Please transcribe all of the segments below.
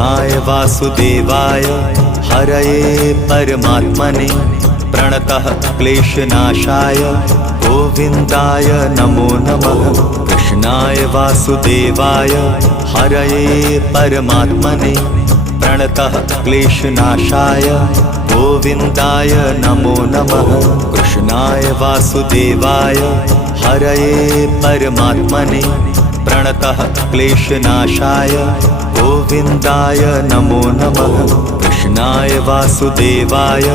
वासुदेवाय हरये परमात्मने प्रणतः क्लेशनाशाय गोविन्दाय नमो नमः। कृष्णाय वासुदेवाय हरये परमात्मने प्रणतः क्लेशनाशाय गोविन्दाय नमो नमः। कृष्णाय वासुदेवाय हरये परमात्मने प्रणतः क्लेशनाशाय गोविन्दाय नमो नमः। कृष्णाय वासुदेवाय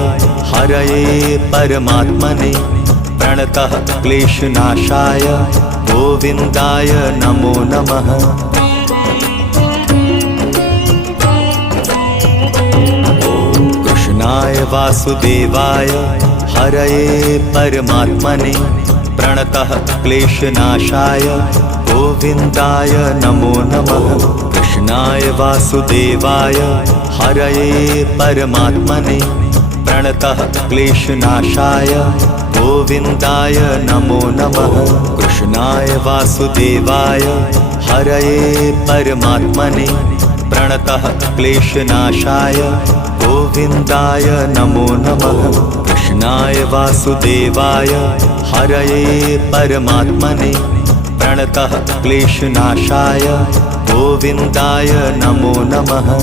हरये परमात्मने प्रणतः क्लेशनाशाय गोविन्दाय नमो नमः। कृष्णाय वासुदेवाय हरये परमात्मने प्रणतः क्लेशनाशाय गोविन्दाय नमो नमः। कृष्णाय वासुदेवाय हरये परमात्मने प्रणतः क्लेशनाशाय गोविन्दाय नमो नमः। कृष्णाय वासुदेवाय हरये परमात्मने प्रणतः क्लेशनाशाय गोविन्दाय नमो नमः। कृष्णाय वासुदेवाय हरये परमात्मने प्रणतः क्लेशनाशाय गोविन्दाय नमो नमः।